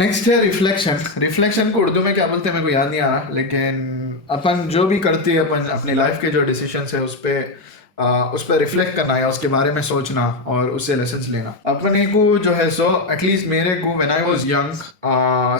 Next है reflection. Reflection को उर्दू में क्या बोलते हैं मेरे को याद नहीं आ रहा, लेकिन अपन जो भी करते हैं, अपन अपनी लाइफ के जो डिसीजंस है उस पर रिफ्लेक्ट करना या उसके बारे में सोचना और उससे लेसन्स लेना। अपने को जो है सो एटलीस्ट मेरे को when I was young,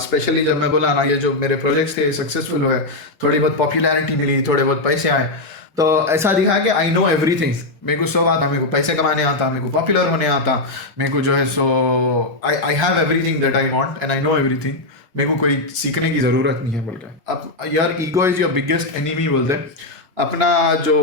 specially जब मैं बोला ना ये जो मेरे प्रोजेक्ट्स थे सक्सेसफुल हुए, थोड़ी बहुत पॉपुलैरिटी मिली, थोड़े बहुत पैसे आए, तो ऐसा दिखा कि आई नो एवरीथिंग। मेरे को सब आता, मेरे को पैसे कमाने आता, मेरे को पॉपुलर होने आता, मेरे को जो है सो I I have everything that I want and I know everything. मेरे को कोई सीखने की ज़रूरत नहीं है बोल के। अब यार ego is your biggest enemy बोलते हैं। अपना जो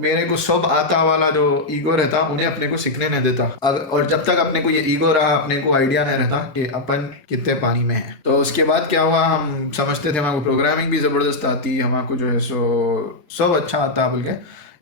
मेरे को सब आता वाला जो ईगो रहता उन्हें अपने को सीखने नहीं देता। और जब तक अपने को ये ईगो रहा, अपने को आइडिया नहीं रहता कि अपन कितने पानी में है। तो उसके बाद क्या हुआ, हम समझते थे हमारे को प्रोग्रामिंग भी ज़बरदस्त आती, हमारे जो है सो सब अच्छा आता बोल के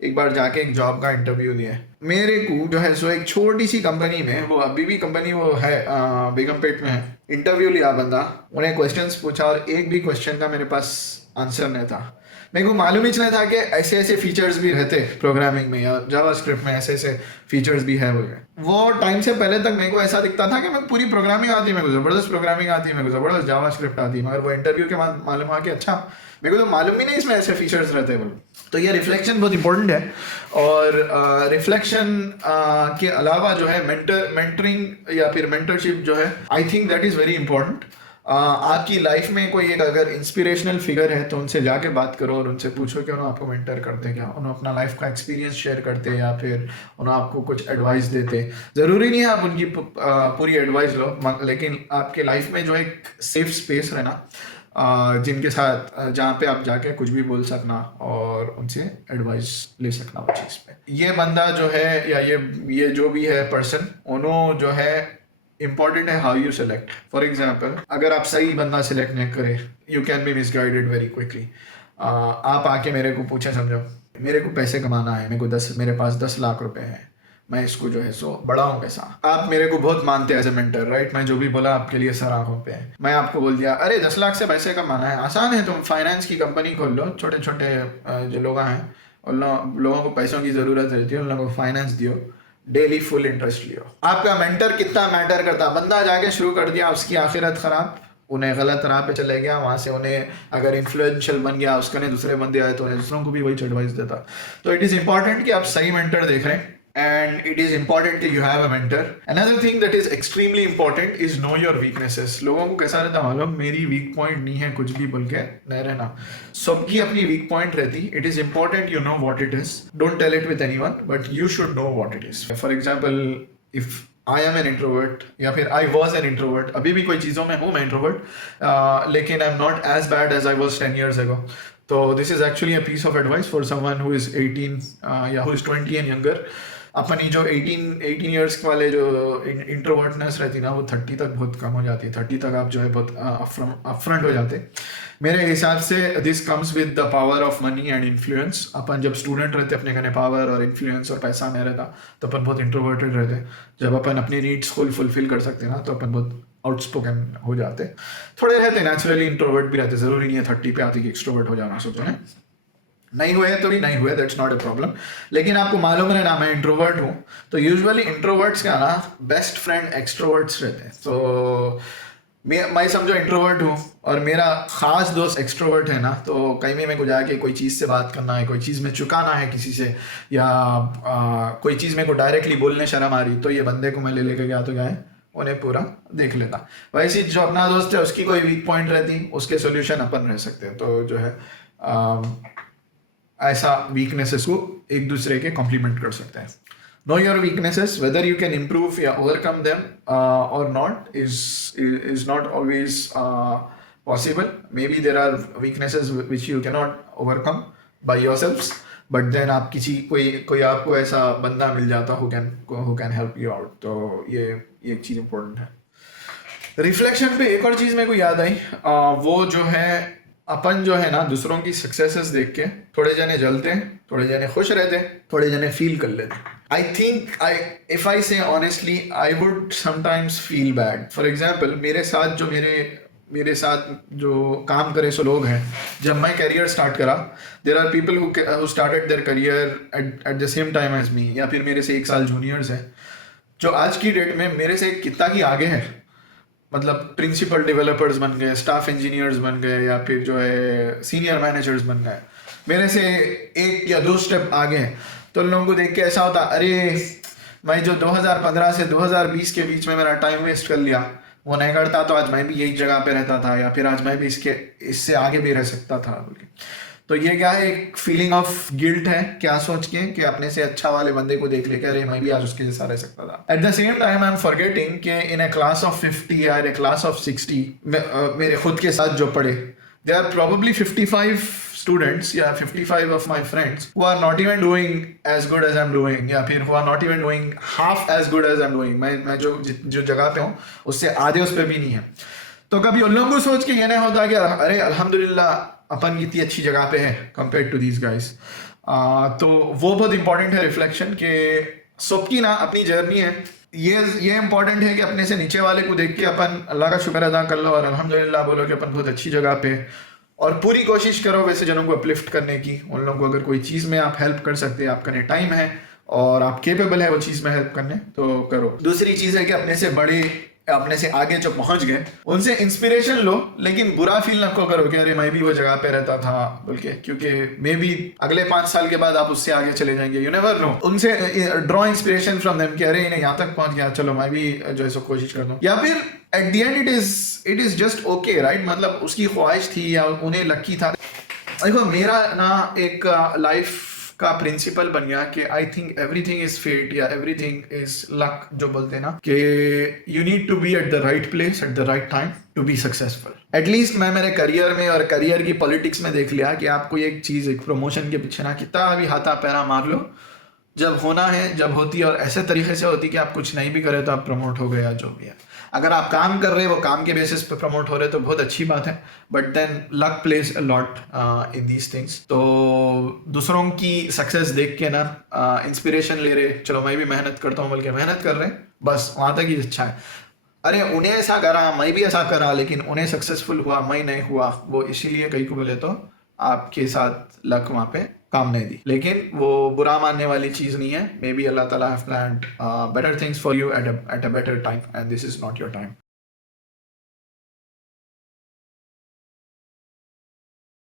एक बार जाके एक जॉब का इंटरव्यू दिया। मेरे को जो है सो एक छोटी सी कंपनी में, वो अभी भी कंपनी वो है बेगमपेट में है, इंटरव्यू लिया बंदा, उन्हें क्वेश्चंस पूछा और एक भी क्वेश्चन का मेरे पास आंसर नहीं था। मेरे को मालूम ही नहीं था कि ऐसे ऐसे फीचर्स भी रहते प्रोग्रामिंग में या जावास्क्रिप्ट में, ऐसे ऐसे फीचर्स भी है बोल के। वो टाइम से पहले तक मेरे को ऐसा दिखता था कि मैं पूरी प्रोग्रामिंग आती, मेरे को ज़बरदस्त प्रोग्रामिंग आती, मेरे को ज़बरदस्त जावास्क्रिप्ट आती, मगर वो इंटरव्यू के बाद मालूम हुआ कि अच्छा मेरे को तो मालूम ही नहीं इसमें ऐसे फीचर्स रहते बोल। तो ये रिफ्लेक्शन बहुत इंपॉर्टेंट है। और रिफ्लेक्शन के अलावा जो है मेंटरिंग या फिर मेंटरशिप जो है, I think that is very important. आपकी लाइफ में कोई एक अगर इंस्पिरेशनल फिगर है तो उनसे जाके बात करो और उनसे पूछो कि उन्होंने आपको मेंटर करते हैं क्या, उन्होंने अपना लाइफ का एक्सपीरियंस शेयर करते हैं या फिर उन्होंने आपको कुछ एडवाइस देते। ज़रूरी नहीं है आप उनकी पूरी एडवाइस लो, लेकिन आपके लाइफ में जो एक सेफ स्पेस रहना जिनके साथ जहाँ पे आप जाके कुछ भी बोल सकना और उनसे एडवाइस ले सकना उस चीज़ पे। ये बंदा जो है या ये जो भी है पर्सन, उन्होंने जो है इंपॉर्टेंट है how you select. For example अगर आप सही बंदा सिलेक्ट नहीं करे, you can be misguided very quickly. आप आके मेरे को पूछे, समझो मेरे को पैसे कमाना है, मेरे पास 10 लाख रुपए हैं, मैं इसको जो है सो बढ़ाऊँ कैसा। आप मेरे को बहुत मानते हैं एज ए मेंटर, राइट, मैं जो भी बोला आपके लिए सर आंखों पे है। मैं आपको बोल दिया अरे 10 लाख से पैसे कमाना है, आसान है, तुम फाइनेंस की कंपनी खोल लो, छोटे छोटे जो लोग हैं उन लोगों को पैसों की ज़रूरत रहती है, उन लोगों को फाइनेंस दियो, डेली फुल इंटरेस्ट लियो। आपका मेंटर कितना मैटर करता। बंदा जाके शुरू कर दिया, उसकी आखिरत खराब, उन्हें गलत राह पे चले गया, वहाँ से उन्हें अगर इन्फ्लुएंशियल बन गया, उसका ने दूसरे बंदे आए तो उन्हें दूसरों को भी वही एडवाइस देता। तो इट इज़ इंपॉर्टेंट कि आप सही मेंटर देख रहे हैं and it is important that you have a mentor. Another thing that is extremely important is know your weaknesses. लोगों को कैसा रहता मालूम, मेरी weak point नहीं है कुछ भी बोल के नहीं रहना। सबकी अपनी weak point रहती। It is important you know what it is. Don't tell it with anyone, but you should know what it is. For example, if I am an introvert या फिर I was an introvert, अभी भी कोई चीज़ों में हूँ मैं introvert, लेकिन I'm not as bad as I was 10 years ago. तो this is actually a piece of advice for someone who is 18 या who is 20 and younger. अपनी जो 18 ईयर्स वाले जो इंट्रोवर्टनेस रहती ना, वो 30 तक बहुत कम हो जाती है। 30 तक आप जो है बहुत अपफ्रंट हो जाते। मेरे हिसाब से this comes with the power of money and influence. अपन जब स्टूडेंट रहते अपने घने पावर और इन्फ्लुएंस और पैसा नहीं रहता तो अपन बहुत इंट्रोवर्टेड रहते। जब अपन अपनी नीड्स फुलफिल कर सकते ना तो अपन बहुत आउटस्पोकन हो जाते। थोड़े रहते नेचुरली इंट्रोवर्ट भी रहते, ज़रूरी नहीं है 30 पे आते कि एक्सट्रोवर्ट हो जाना सोचो है। नहीं हुए तो भी नहीं हुए, दैट्स नॉट अ प्रॉब्लम। लेकिन आपको मालूम है ना मैं इंट्रोवर्ट हूँ, तो यूजुअली इंट्रोवर्ट्स का ना बेस्ट फ्रेंड एक्सट्रोवर्ट्स रहते हैं। तो मैं समझो इंट्रोवर्ट हूँ और मेरा खास दोस्त एक्सट्रोवर्ट है ना, तो कहीं भी मेरे को जाके कोई चीज़ से बात करना है, कोई चीज़ में चुकाना है किसी से, या कोई चीज़ मेरे को डायरेक्टली बोलने शर्म आ रही, तो ये बंदे को मैं ले लेकर गया तो गया उन्हें पूरा देख लेता। वैसे जो अपना दोस्त है उसकी कोई वीक पॉइंट रहती, उसके सोल्यूशन अपन रह सकते हैं। तो जो है ऐसा वीकनेसेस को एक दूसरे के कॉम्प्लीमेंट कर सकते हैं। Know your weaknesses, whether you can improve या ओवरकम देम और not is not always possible. Maybe there are weaknesses which you can not overcome by yourselves, but then आप कोई आपको ऐसा बंदा मिल जाता who can help you out. तो ये एक चीज़ इंपॉर्टेंट है। रिफ्लेक्शन पे एक और चीज़ मेरे को याद आई, वो जो है अपन जो है ना दूसरों की सक्सेसेस देख के थोड़े जने जलते हैं, थोड़े जने खुश रहते हैं, थोड़े जने फील कर लेते हैं। आई थिंक इफ आई से honestly I would sometimes feel bad. For example मेरे साथ जो काम करे सो लोग हैं, जब मैं करियर स्टार्ट करा, there are people who started their career at the same time as me, या फिर मेरे से 1 साल जूनियर्स हैं, जो आज की डेट में मेरे से कितना ही आगे है। मतलब प्रिंसिपल डेवलपर्स बन गए, स्टाफ इंजीनियर्स बन गए, या फिर जो है सीनियर मैनेजर्स बन गए, मेरे से 1 या 2 स्टेप आगे हैं। तो उन लोगों को देख के ऐसा होता, अरे मैं जो 2015 से 2020 के बीच में मेरा टाइम वेस्ट कर लिया, वो नहीं करता तो आज मैं भी यही जगह पे रहता था, या फिर आज मैं भी इससे आगे भी रह सकता था बोल के। तो ये क्या है, एक फीलिंग ऑफ गिल्ट है, क्या सोच के कि अपने से अच्छा वाले बंदे को देख लेकर अरे मैं भी आज उसके जैसा रह सकता था। Eight the same time I am forgetting कि इन ए क्लास ऑफ 50 या ए क्लास ऑफ 60 मेरे खुद के साथ जो पढ़े, they are probably 55 students, yeah, 55 of my friends who are not even doing as good as I'm doing, या फिर who are not even doing half as good as I'm doing। मैं जो जगह पे हूँ उससे आधे उस पर भी नहीं है। तो कभी उन लोगों को सोच के ये नहीं होता कि अरे अल्हम्दुलिल्लाह अपन इतनी अच्छी जगह पे है कंपेयर टू दीज गाइस। तो वो बहुत इंपॉर्टेंट है रिफ्लेक्शन, के सबकी ना अपनी जर्नी है। ये इंपॉर्टेंट है कि अपने से नीचे वाले को देख के अपन अल्लाह का शुक्र अदा कर लो और अल्हम्दुलिल्लाह बोलो कि अपन बहुत अच्छी जगह पे, और पूरी कोशिश करो वैसे जनों को अपलिफ्ट करने की। उन लोगों को अगर कोई चीज़ में आप हेल्प कर सकते हैं, आपका टाइम है और आप केपेबल है वो चीज़ में हेल्प करने, तो करो। दूसरी चीज़ है कि अपने से बड़े, अपने से आगे जो पहुंच गए उनसे इंस्पिरेशन लो, लेकिन बुरा फील ना करो कि अरे मैं भी वो जगह पे रहता था बोल के, क्योंकि मे बी अगले 5 साल के बाद आप उससे आगे चले जाएंगे, यू नेवर नो। उनसे ड्रॉ इंस्पिरेशन फ्रॉम देम कि अरे इन्हें यहाँ तक पहुंच गया, चलो मैं भी जो है सो कोशिश कर दूं। या फिर at the end it is just okay, right, मतलब उसकी ख्वाहिश थी या उन्हें लकी था। देखो मेरा ना एक लाइफ का प्रिंसिपल बन गया कि I think everything is fate या एवरीथिंग इज लक, जो बोलते हैं ना कि you need to be at the right place at the right time to be successful. At least मैं मेरे करियर में और करियर की पॉलिटिक्स में देख लिया कि आपको एक चीज़, एक प्रमोशन के पीछे ना कितना भी हाथा पैरा मार लो, जब होना है जब होती है, और ऐसे तरीके से होती कि आप कुछ नहीं भी करे तो आप प्रमोट हो गए या जो भी है। अगर आप काम कर रहे हो वो काम के बेसिस पे प्रमोट हो रहे तो बहुत अच्छी बात है, but then luck plays a lot in these things. तो दूसरों की सक्सेस देख के ना इंस्पिरेशन ले रहे, चलो मैं भी मेहनत करता हूँ बल्कि मेहनत कर रहे, बस वहाँ तक ही अच्छा है। अरे उन्हें ऐसा करा, मैं भी ऐसा करा, लेकिन उन्हें सक्सेसफुल हुआ, मैं नहीं हुआ, वो इसीलिए कहीं को बोले तो आपके साथ लक वहाँ पे काम नहीं दी, लेकिन वो बुरा मानने वाली चीज़ नहीं है। मे बी अल्लाह ताला have planned better things for you at a better time and this is not your time.